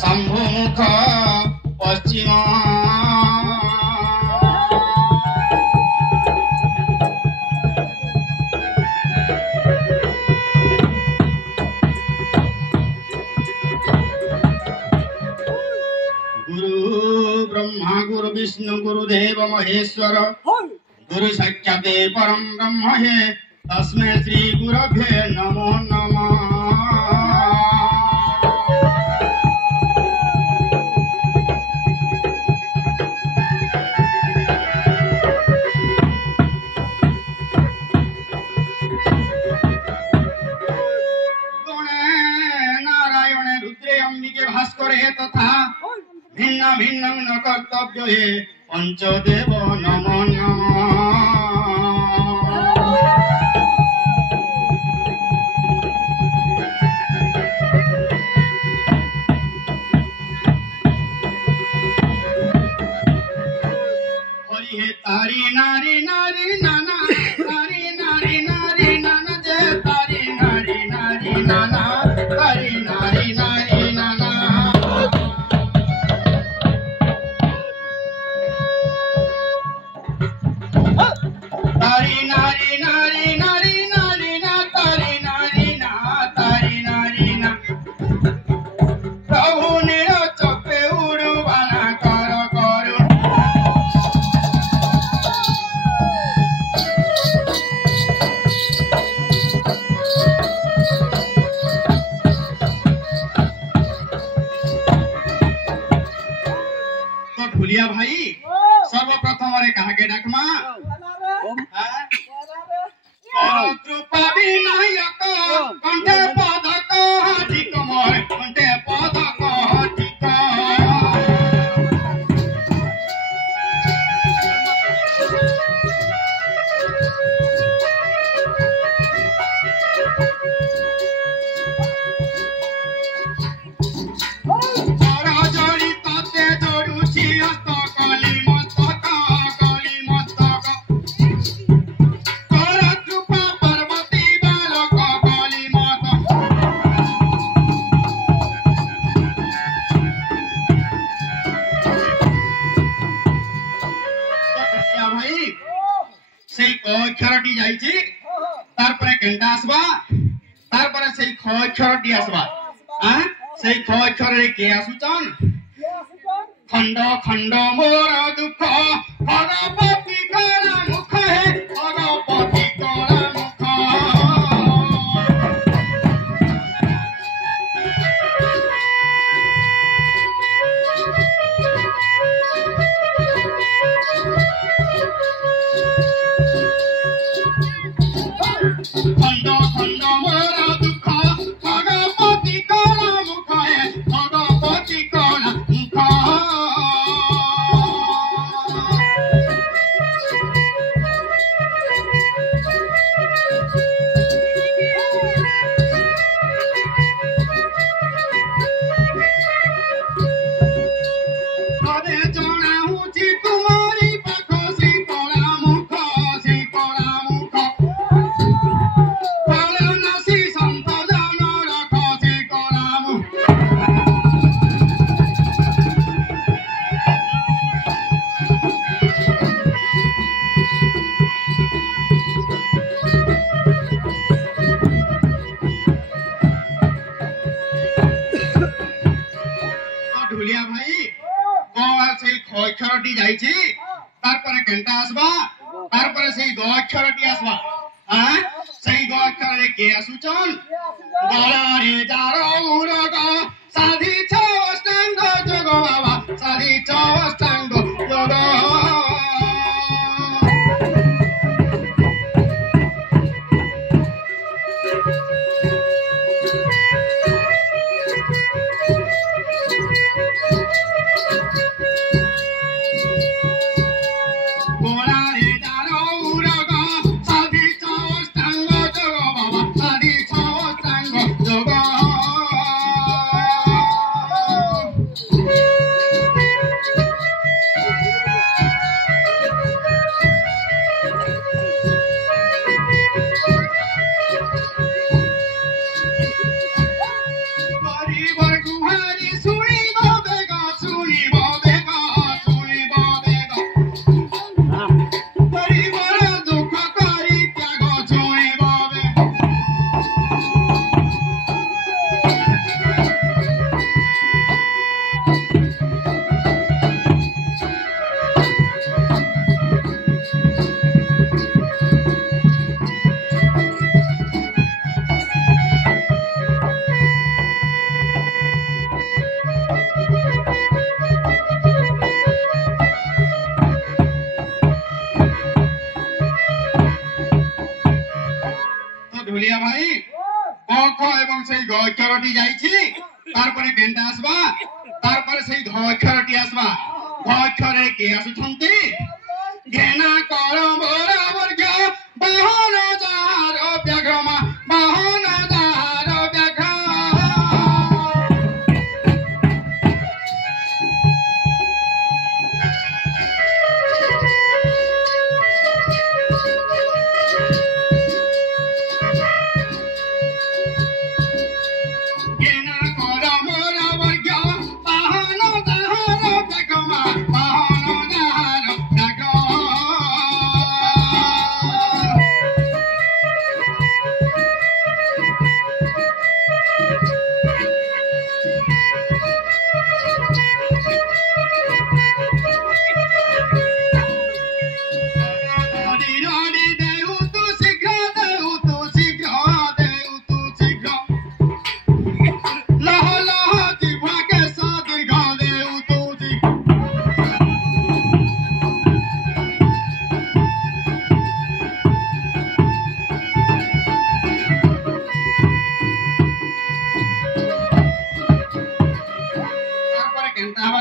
शंभुमुख पश्चिम गुरु ब्रह्मा गुरु विष्णु गुरुदेव महेश्वर गुरु साक्षाते परम ब्रह्म हे तस्मै श्री गुरवे नमो नमः। तथा भिन्न भिन्न न कर्तव्य हे पंचदेव नमो नमः। हरि हे तारी नारी नारी नाना तारी नारी नारी नाना जय तारी नारी नारी नाना तारी नारी नारी नाना तारी नारी नारी नारी नारी ना तारी नारी ना तारी नारी ना प्रभु नीर चपे उड़ू बाना कर करू तो ढुलिया भाई सर्वप्रथम रे कहा के डाकमा कृपा विनायक कंठे पदक हाथिक मोर कंठे पदक हाथिक अक्षरटी जाइछि तार परे केंटा आसबा तार परे सेई ख अक्षरटी आसबा आ सेई ख अक्षर रे के आसुचन खंड खंड मोर दुख भगवती करा मुख हे भगवती करा मुख खंड खंड मोर दुख भगवती करा मुख हे भगवती करा मुख अरे जना हुची तुम्हारी पाख श्री करा मुख श्री करा मुख ढुलिया भाई कौन से ख अक्षरटी जाइछि तार परे केंटा आसबा तार परे से ग अक्षरटी आसबा हां सेई ग अक्षर रे के आसुचन गला रे जारो उरग साधी छ अष्टांग जोग बाबा साधी छ अष्टांग जोग গ অক্ষরটি যাইছি তারপরে কেনটা আসবা তারপরে সেই ঘ অক্ষরটি আসবা ঘ অক্ষরে কে আসুছন্তি ঘেনা কর মোর বর্গ বাহন যার ব্যাঘ্রমা বাহন যার ব্যাঘ্র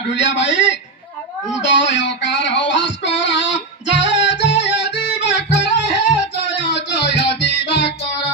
ঢুলিয়া ভাই উদয়কার ভাস্কর জয় জয় দিবাকর হে জয় জয় দিবাকর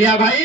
ଓଡ଼ିଆ ଭାଇ